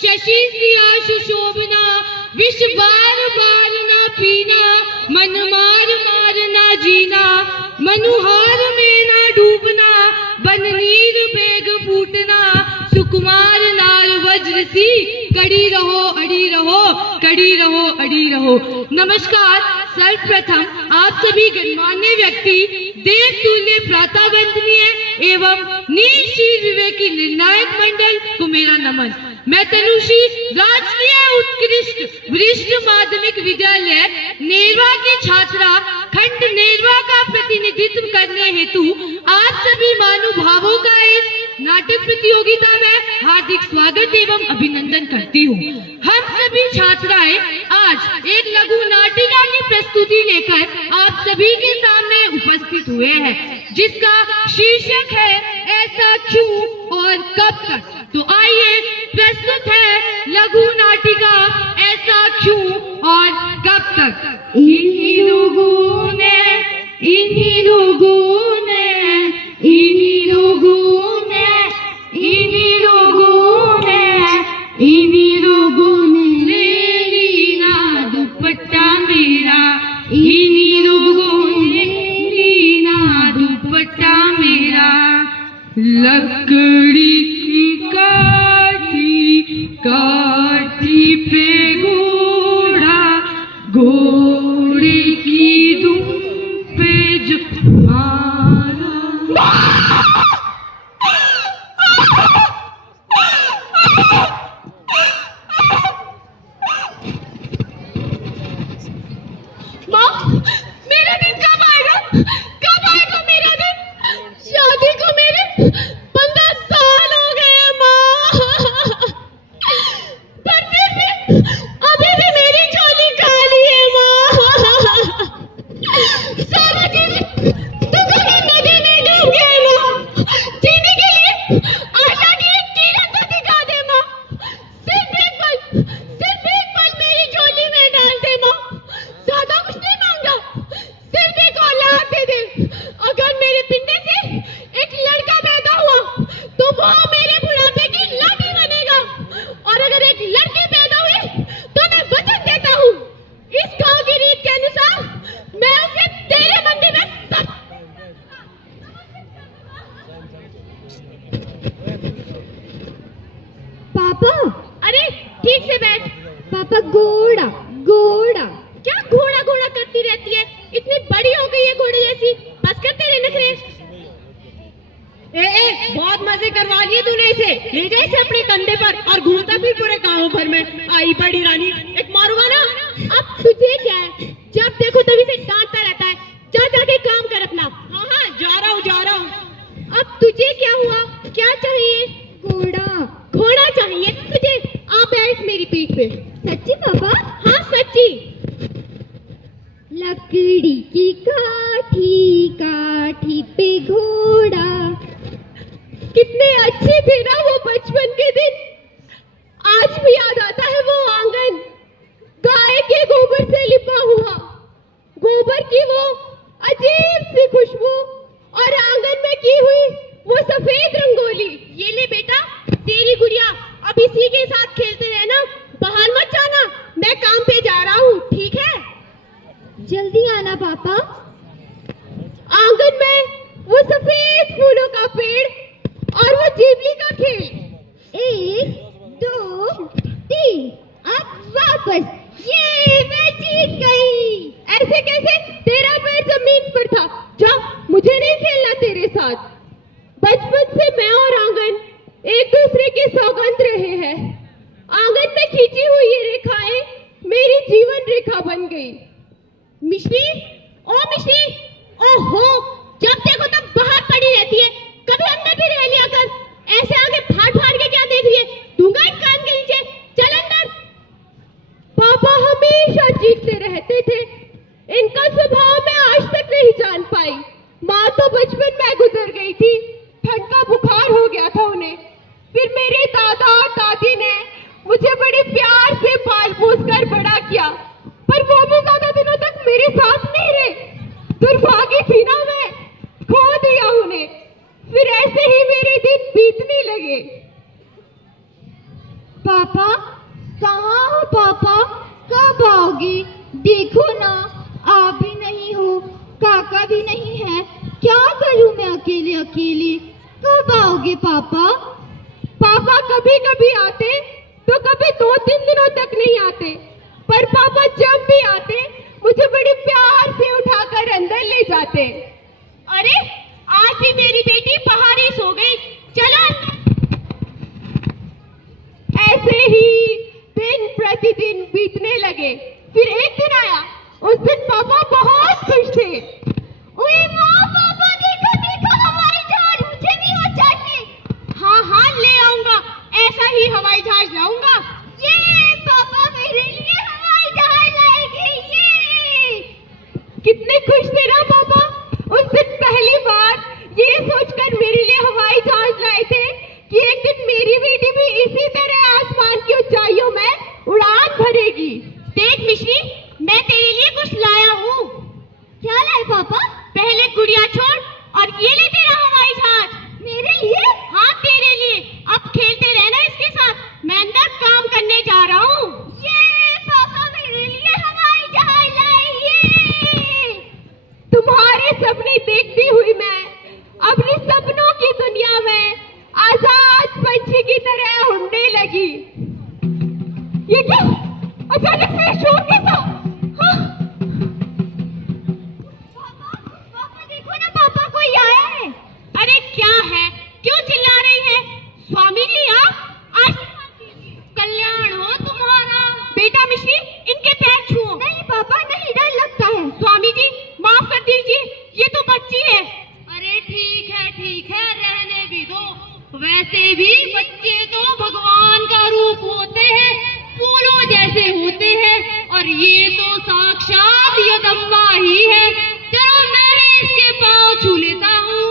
शशि सिया सुशोभना, विष बार बार ना पीना, मन मार मार ना जीना, मनुहार में ना डूबना, बन नीर बेग फूटना, सुकुमार नार वज्र सी, कड़ी रहो अड़ी रहो, कड़ी रहो अड़ी रहो। नमस्कार। सर्वप्रथम आप सभी गणमान्य व्यक्ति, देव तुल्य प्रातः वंदनीय एवं नील विवेकी निर्णायक मंडल को मेरा नमन। मैं तनुश्री राजकीय उत्कृष्ट वरिष्ठ माध्यमिक विद्यालय नेरवा की छात्रा खंड नेरवा का प्रतिनिधित्व करने हेतु आप सभी महानुभावों का इस नाटक प्रतियोगिता में हार्दिक स्वागत एवं अभिनंदन करती हूँ। हम सभी छात्राएं आज एक लघु नाटिका की प्रस्तुति लेकर आप सभी के सामने उपस्थित हुए हैं, जिसका शीर्षक है ऐसा क्यों और कब तक। तो आइए प्रस्तुत है लघु नाटिका ऐसा क्यों और कब तक। इन्हीं लोगों ने, इन्हीं लोगों ने, इन्हीं लोगों ने, इन्हीं लोगों ने, इन्हीं लोगों ने ले लीना दुपट्टा मेरा, इन्हीं लोगों ने लीना दुपट्टा मेरा। लकड़ी की काठी, काठी पे घोड़ा, घोड़े की दुम पे जो मारा। माँ, मेरा दिन कब आएगा? कब आएगा मेरा दिन? शादी को मेरे 15 साल हो गए माँ, पर फिर भी अभी भी मेरी झोली खाली है माँ। सारा दिन तो कभी नदी में डूब गए माँ। जीने के लिए आशा की एक किरण तो दिखा दे माँ। सिर्फ एक पल मेरी झोली में डाल दे माँ। ज्यादा कुछ नहीं मांगा, सिर्फ एक औलाद दे दे। अगर मेरे पिंडे से एक लड़का पैदा हुआ तो वो मेरे बुढ़ापे की लाठी बनेगा, और अगर एक लड़की पैदा हुई तो मैं वचन देता हूँ इस गांव की रीत के अनुसार मैं उसे तेरे मंदिर में सब। पापा, अरे ठीक से बैठ। पापा घोड़ा घोड़ा। क्या घोड़ा घोड़ा करती रहती है? इतनी बड़ी हो गई है घोड़ी जैसी, बस कर तेरे नखरे। बहुत मजे करवा लिए तूने इसे। ले जा इसे अपने कंधे पर और घूमता फिर पूरे गांव भर में। आई बड़ी रानी, एक मारूंगा ना। अब तुझे क्या है? जब देखो तभी से डांटता रहता है। जा जाके काम कर अपना। हाँ हाँ, जा रहा हूँ जा रहा हूँ। अब तुझे क्या हुआ? क्या चाहिए? घोड़ा। घोड़ा चाहिए तुझे? आ बैठ मेरी पीठ पे। सच्ची पापा? हाँ सच्ची। लकड़ी की काठी, काठी पे घोड़ा। कितने अच्छे थे ना वो बचपन के दिन। आज भी याद आता है वो आंगन, गाय के गोबर से लिपा हुआ, गोबर की वो अजीब सी खुशबू, और आंगन में की हुई वो सफेद रंगोली। ये ले बेटा तेरी गुड़िया, अब इसी के साथ खेलते रहना, बाहर मत जाना। मैं काम पे जा रहा हूँ, ठीक है? जल्दी आना पापा। आंगन में वो सफेद फूलों का पेड़ और वो जीवली का खेल। 1 2 3, अब वापस। ये मैं जीत गई। ऐसे कैसे? तेरा पैर जमीन पर था। जा, मुझे नहीं खेलना तेरे साथ। बचपन से मैं और आंगन एक दूसरे के सौगंध रहे हैं। आंगन में खींची हुई ये रेखाएं मेरी जीवन रेखा बन गई। मिश्री, ओ मिश्री, ओहो, जब देखो तब बाहर पड़ी रहती है। कभी अंदर भी रह लिया कर। ऐसे आगे फाड़ फाड़ के क्या देख रही है? दूंगा एक कान के नीचे। चल अंदर। पापा हमेशा चीखते रहते थे। इनका स्वभाव मैं आज तक नहीं जान पाई। माँ तो बचपन में गुजर गई थी, ठंड का बुखार हो गया था उन्हें। फिर मेरे दादा और दादी ने मुझे बड़े प्यार से पाल पोस कर बड़ा किया, पर वो भी ज्यादा दिनों तक मेरे साथ नहीं रहे। दुर्भागी थी ना मैं, खो दिया उन्हें। फिर ऐसे ही मेरे दिन बीतने लगे। पापा कहाँ हो पापा? कब आओगे? देखो ना, आप भी नहीं हो, काका भी नहीं है। क्या करूं मैं अकेले अकेले? कब आओगे पापा? पापा कभी कभी आते तो कभी 2-3 दिनों तक नहीं आते, पर पापा जब भी आते मुझे बड़ी प्यार से उठाकर अंदर ले जाते। अरे आज भी मेरी बेटी बाहर ही सो गई, चलो। ऐसे ही दिन प्रतिदिन बीतने लगे। फिर एक दिन आया, उस दिन पापा बहुत खुश थे। ओए माँ, पापा देखो देखो हवाई जहाज, मुझे भी वो चाहिए। हाँ हाँ ले आऊंगा, ऐसा ही हवाई जहाज लाऊंगा। ये पापा मेरे लिए हवाई जहाज लाएंगे, ये। कितने खुश थे ना पापा, उस दिन पहली बार ये सोचकर मेरे लिए हवाई जहाज लाए थे कि एक दिन मेरी बेटी भी इसी तरह आसमान की ऊंचाइयों में उड़ान भरेगी। देख मिश्री, मैं तेरे लिए कुछ लाया हूँ। क्या लाए पापा? पहले गुड़िया छोड़ और ये ले तेरा हवाई जहाज। मेरे लिए? हाँ तेरे लिए। अब खेलते रहना इसके साथ, मैं अंदर काम करने जा रहा हूँ। ये पापा मेरे लिए हवाई जहाज लाए, ये। तुम्हारे सपने देखती हुई मैं अपने सपनों की दुनिया में आजाद पंछी की तरह उड़ने लगी। ये क्या? अचानक से शोर कैसा? हाँ? पापा देखो ना, पापा कोई आया है। अरे क्या है, क्यों चिल्ला रही है? स्वामी जी आप आशीर्वाद कीजिए, कल्याण हो तुम्हारा। बेटा मिश्री, इनके पैर छुओ। नहीं पापा नहीं, डर लगता है। स्वामी जी माफ कर दीजिए, ये तो बच्ची है। अरे ठीक है, रहने भी दो। वैसे भी बच्चे तो भगवान का रूप होते हैं, फूलों जैसे होते हैं, और ये तो साक्षात यदम्बा ही है। चलो मैं भी इसके पांव छू लेता हूँ।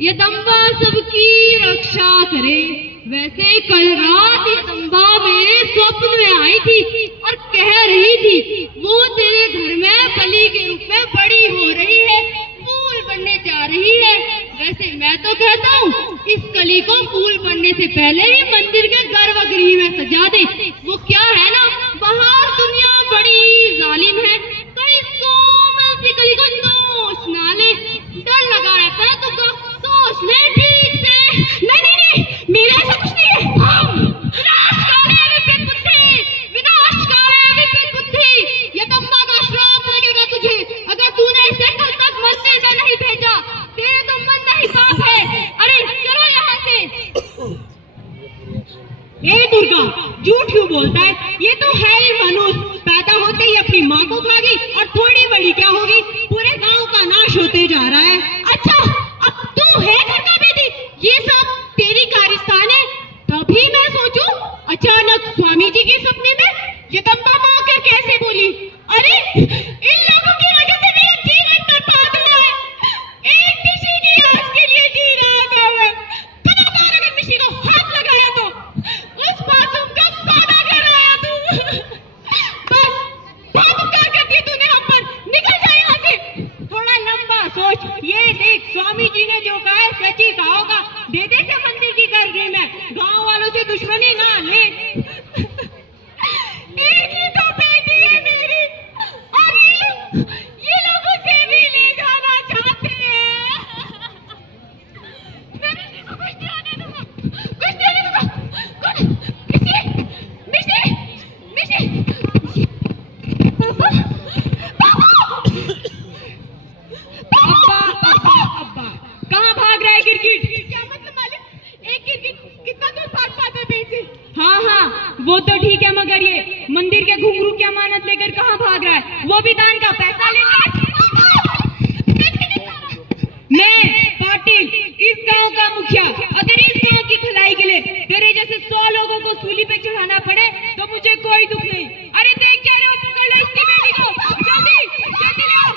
यदम्बा सबकी रक्षा करे। वैसे कल रात यदम्बा मेरे स्वप्न में आई थी और कह रही थी वो तेरे घर में बलि के रूप में बड़ी हो रही है, फूल बनने जा रही है। वैसे मैं तो कहता हूँ इस कली को फूल बनने से पहले ही मंदिर के गर्भगृह में सजा दे। वो क्या है ना, बाहर दुनिया बड़ी जालिम है, कहीं कोमल सी कली को नोच ना ले। डर लगा रहता है तो सोच ले ठीक से। नहीं, मेरा ऐसा कुछ नहीं है। विनाशकाले विपरीत बुद्धि, विनाशकाले विपरीत बुद्धि। यदम्बा का श्राप लगेगा तुझे अगर तूने इसे कल तक मंदिर में नहीं भेजा। तेरे तो मन नहीं साफ है। अरे चलो यहाँ से। ए दुर्गा, झूठ क्यों बोलता है? ये तो है ही मनुष्य, पैदा होते ही अपनी माँ को खा गई और थोड़ी बड़ी क्या होगी, पूरे गांव का नाश होते जा रहा है। अच्छा, अब तू है घर का बेटी, ये सब तेरी कारस्तान है। तभी मैं सोचूं अचानक स्वामी जी के सपने में यदम्बा माँ आकर कैसे बोली। अरे इन लोगों की वजह से मेरा जीवन बर्बाद हुआ है। एक किसी की आस के लिए जी रहा था मैं। खबरदार अगर किसी को हाथ लगाया तो उस मासूम का सौदा कर आया तू। बस बहुत उपकार करती है तूने हम पर, निकल जा यहाँ से। थोड़ा लंबा सोच, ये देख स्वामी जी ने जो कहा है सच ही कहा होगा। दे दे से मंदिर की गर्भगृह में, गांव वालों से दुश्मनी ना ले। एक ही तो बेटी है मेरी और ये लोग उसे भी ले जाना चाहते हैं। मैं किसी को कुछ नहीं आने दूंगा, कुछ नहीं आने दूंगा। मिश्री, अब्बा, कहाँ भाग रहा है गिरगिट? क्या मतलब मालिक, एक गिरगिट कितना दूर भाग पाता है पेड़ से? हाँ, वो तो ठीक है, मगर ये मंदिर के घुंघरू की अमानत लेकर कहाँ भाग रहा है? वो भी दान का पैसा लेकर। मैं पाटिल, इस गांव का मुखिया, अगर इस गांव की भलाई के लिए तेरे जैसे 100 लोगों को सूली पे चढ़ाना पड़े तो मुझे कोई दुख नहीं। अरे देख जा रहे हो, पकड़ लो इसकी बेटी को, जल्दी जल्दी ले आओ।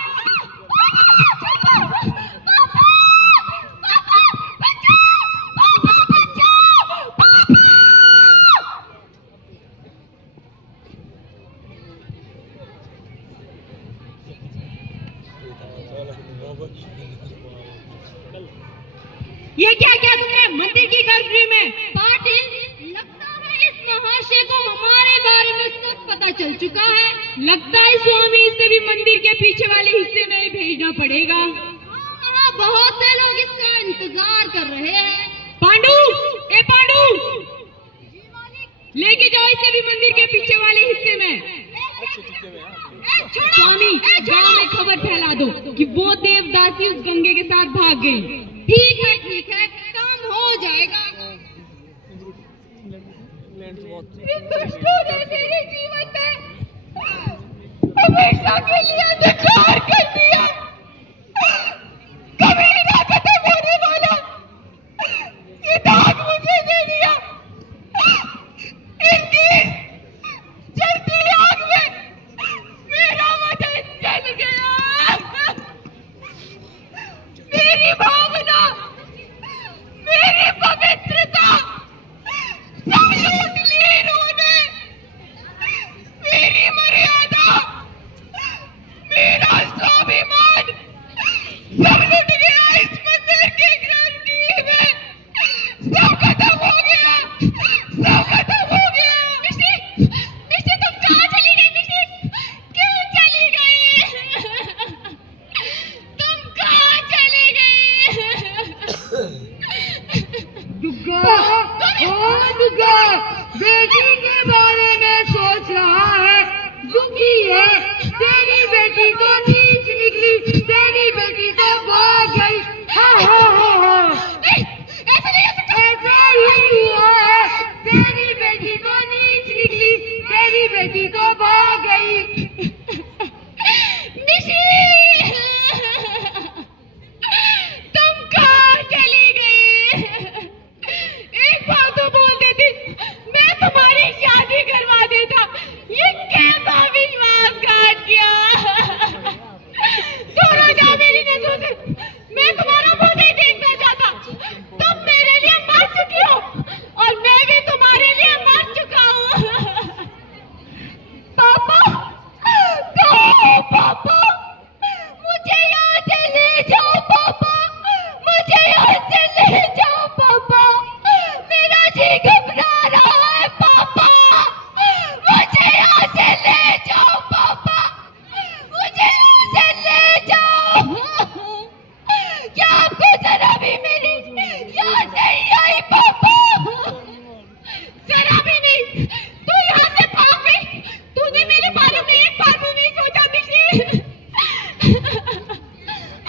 ये क्या क्या तुमने मंदिर की गर्भगृह में? पाटिल, लगता है इस महान चल चुका है। लगता है स्वामी इसे भी मंदिर के पीछे वाले हिस्से में ही भेजना पड़ेगा। हाँ, बहुत से लोग इसका इंतजार कर रहे हैं। पांडू, ए पांडू, लेके जाओ इसे भी मंदिर के पीछे वाले हिस्से में। स्वामी, गांव में खबर फैला दो कि वो देवदासी उस गंगे के साथ भाग गई। ठीक है, काम हो जाएगा। इन दुष्टों ने मेरे जीवन में हमेशा के लिए अंधकार कर दिया। कभी ना खत्म होने वाला ये दाग मुझे दे दिया। इनकी जलती आग में मेरा वतन जल गया। मेरी भावना, मेरी पवित्रता सब लूट ली इन्होंने। मेरी मर्यादा, मेरा स्वाभिमान सब लुट गया इस मंदिर के ग्रंथी में। सब खत्म हो गया, सब खत्म हो गया। निश्चित तुम कहाँ चली गई? निश्चित क्यों चली गई? तुम कहाँ चली गई? दुर्गा, दुर्गा बेटी के बारे में सोच रहा है। दुखी है, तेरी बेटी तो नीच निकली, तेरी बेटी तो भाग गई। ऐसा नहीं हो सकता। ऐसा ही हुआ है, तेरी बेटी तो नीच निकली, तेरी बेटी तो भाग गई। निशी, तुम कहाँ चली गई? एक बात तो बोल देती, मैं तुम्हारी शादी करवा देता। ये कैसा विश्वासघात किया। दूर हो जाओ मेरी नजरों से, मैं तुम्हारा मुंह नहीं देखना चाहता। तुम मेरे लिए मर चुकी हो और मैं भी तुम्हारे लिए मर चुका हूँ। पापा, कहो पापा, मुझे यहाँ से ले जाओ पापा, मुझे यहाँ से ले जाओ पापा। मेरा जी घबरा रहा है पापा, मुझे यहाँ से ले जाओ पापा, मुझे यहाँ से ले जाओ। क्या आपको जरा भी मेरी याद नहीं आई पापा? जरा भी नहीं। तू यहाँ से भाग गई, तूने मेरे बारे में एक बार भी नहीं सोचा मिशी।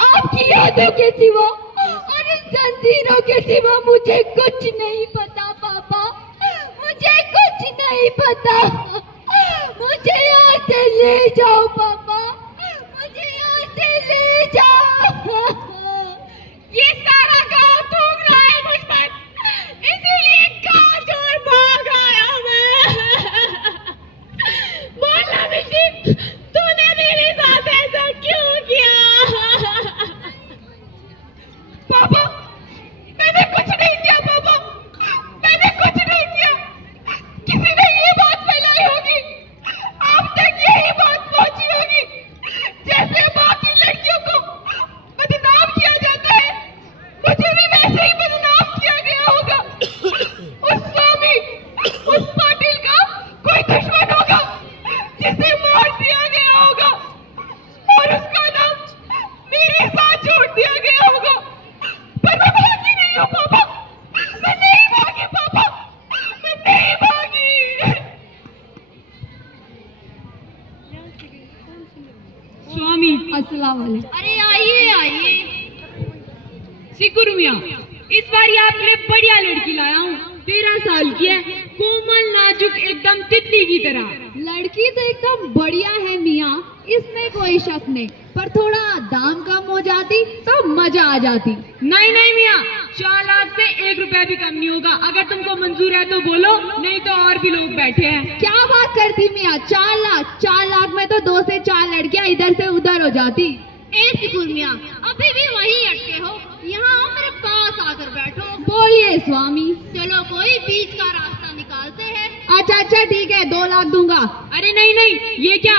आपकी यादों के सिवा और इन जंजीरों के सिवा मुझे कुछ नहीं पता पापा, मुझे कुछ नहीं पता। मुझे यहाँ से ले जाओ पापा, मुझे यहाँ से ले जाओ। ये सारा गांव थूक रहा है मुझ पर, इसीलिए गांव छोड़ भाग आया मैं। बोलना मिशी, तूने मेरे साथ ऐसा क्यों किया? पापा, मैंने कुछ नहीं किया पापा, मैंने कुछ नहीं किया। किसी ने ये बात फैलाई होगी, आप तक यही बात पहुंची होगी। जैसे बाकी लड़कियों को बदनाम किया जाता है, मुझे भी वैसे ही बदनाम किया गया होगा। उस स्वामी, उस पाटिल का कोई दुश्मन होगा जिसे मार दिया गया होगा और उसका नाम मेरे साथ जोड़ दिया गया होगा। पर मैं भागी नहीं हूँ पापा, मैं नहीं भागी पापा, मैं नहीं भागी। स्वामी, अस्सलाम वालेकुम। अरे आइए आइए। सिकुर मियां, इस बार आपके लिए बढ़िया लड़की लाया हूँ। 13 साल की है, कोमल नाजुक एकदम तितली की तरह। लड़की तो एकदम बढ़िया है मियाँ, इसमें कोई शक नहीं, पर थोड़ा दाम कम हो जाती तो मजा आ जाती। नहीं नहीं मियाँ, 4 लाख से 1 रुपया भी कम नहीं होगा। अगर तुमको मंजूर है तो बोलो, नहीं तो और भी लोग बैठे हैं। क्या बात करती मियाँ, 4 लाख में तो 2 से 4 लड़कियाँ इधर से उधर हो जाती। ए सिकुर मियां, अभी भी वहीं अटके हो? यहाँ आओ, मेरे पास आकर बैठो। बोलिए स्वामी। चलो कोई बीच का रास्ता निकालते हैं। अच्छा ठीक है, 2 लाख दूंगा। अरे नहीं नहीं, ये क्या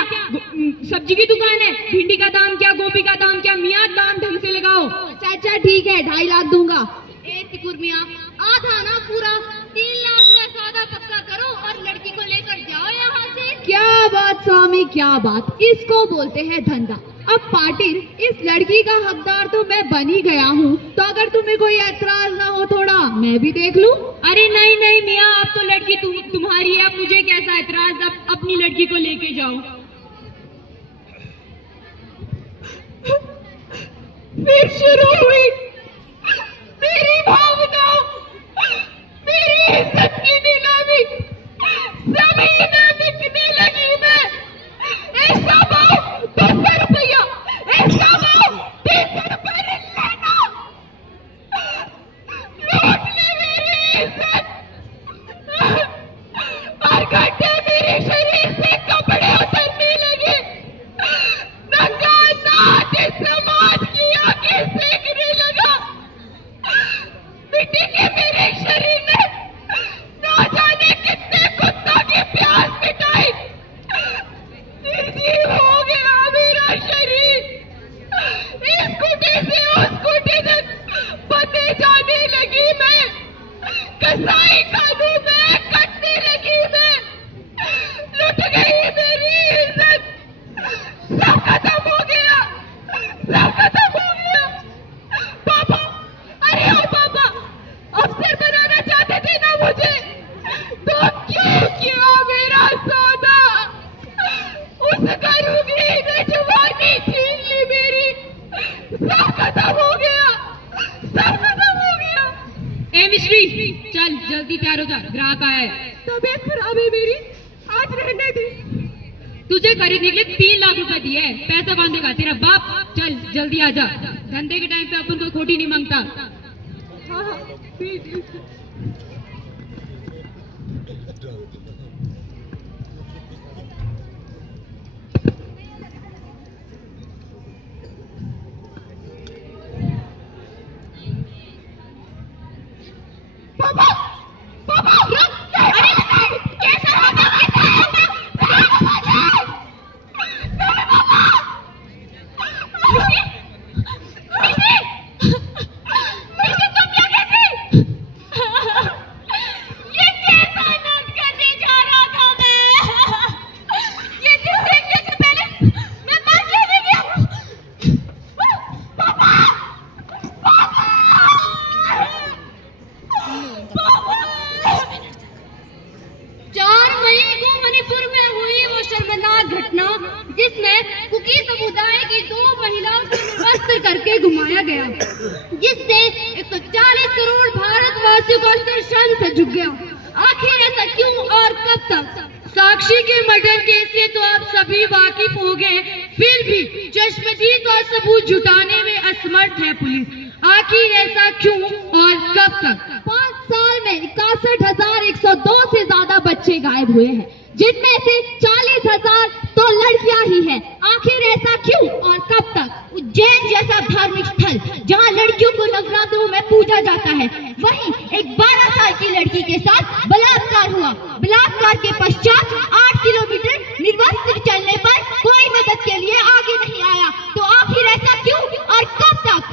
सब्जी की दुकान है? भिंडी का दाम क्या, गोभी का दाम क्या? मियाँ दाम ढंग से लगाओ। अच्छा ठीक है, 2.5 लाख दूंगा। ए सिकुर मियां, आधा ना पूरा 3 लाख में सौदा पक्का करो और लड़की को लेकर जाओ यहाँ से। क्या बात स्वामी क्या बात, इसको बोलते हैं धंधा। अब पाटिल, इस लड़की का हकदार तो मैं बन ही गया हूँ, तो अगर तुम्हें कोई एतराज ना हो थोड़ा मैं भी देख लूं। अरे नहीं नहीं मियाँ, अब तो लड़की तुम्हारी है, अब मुझे कैसा एतराज, अब अपनी लड़की को लेके जाओ। फिर शुरू हुई मेरी भावनाओं, मेरी इज्जत की नीलामी, जमीन बिकने लगी मैं। ऐसा भाव 200 रुपया, ऐसा भाव 300 रुपये लेना, लूट ले मेरी इज्जत। हर घंटे मेरे शरीर से कपड़े उतरने लगे, नंगा नाच समाज की आंखें सेकने लगा। मिट्टी के मेरे शरीर में ना जाने कितने कुत्तों की प्यास मिटाई। निर्जीव हो गया मेरा शरीर, इस कुटी से उस कुटी तक बंधे जाने लगी मैं, कसाई खानों में कटने लगी मैं, लुट गई मेरी इज्जत, सब खत्म हो गया, सब खत्म हो गया। पापा, अरे ओ पापा, अफसर बनाना चाहते थे ना मुझे, तो क्यों किया मेरा सौदा? उस करूंगी ने जवानी छीन ली मेरी, सब खत्म हो गया, सब खत्म हो गया। ए मिश्री, चल जल्दी तैयार हो जा, ग्राहक आया है। तबीयत खराब है मेरी, आज रहने दी। तुझे खरीदने के लिए 3 लाख रुपए दिए हैं, पैसा बांधेगा तेरा बाप। चल जल्दी आ जा, धंधे के टाइम पे अपन को खोटी नहीं मांगता। हाँ हाँ, पापा, पापा, अरे कैसा होगा, कैसा होगा? तुम क्या कैसे? ये कैसा नर्क करने जा रहा था मैं? ये दिन देखने से पहले मैं मर लेने गया हूँ। पापा, पापा, 4 मई को मणिपुर में हुई वो शर्मनाक घटना जिसमें कुकी समुदाय की 2 महिलाओं को निर्वस्त्र करके घुमाया गया, जिससे 140 करोड़ भारतवासियों का स्तर शर्म से झुक गया। आखिर ऐसा क्यों और कब तक? साक्षी के मर्डर केस से तो आप सभी वाकिफ हो गए, फिर भी चश्मदीद और सबूत जुटाने में असमर्थ है पुलिस। आखिर ऐसा क्यों और कब तक? 5 साल में 61,102 से ज्यादा बच्चे गायब हुए हैं, जिनमें से 40,000 तो लड़कियां ही हैं। आखिर ऐसा क्यों और कब तक? उज्जैन जैसा धार्मिक स्थल जहां लड़कियों को नवरात्रों में पूजा जाता है, वहीं एक 12 साल की लड़की के साथ बलात्कार हुआ। बलात्कार के पश्चात 8 किलोमीटर निर्वस्त्र चलने पर कोई मदद के लिए आगे नहीं आया। तो आखिर ऐसा क्यों और कब तक?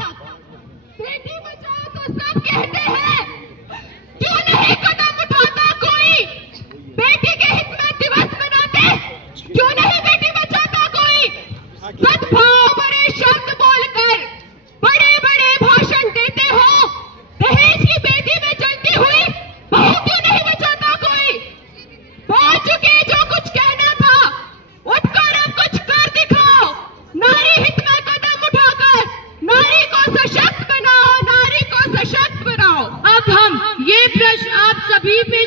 बेटी बचाओ तो सब कहते हैं, क्यों नहीं कदम उठाता कोई? बेटी के हित में दिवस मनाते, क्यों नहीं बेटी बचाता कोई? सद्भाव भरे शब्द बोलकर बड़े बड़े भाषण देते हो, दहेज की बेटी में जलती हुई बहू क्यों नहीं बचाता कोई? बोल चुके जो कुछ कहना था, उठकर अब कुछ कर दिखाओ। नारी हित में कदम उठाकर नारी को सशक्त बनाओ, नारी को सशक्त बनाओ। अब हम ये प्रश्न आप सभी पे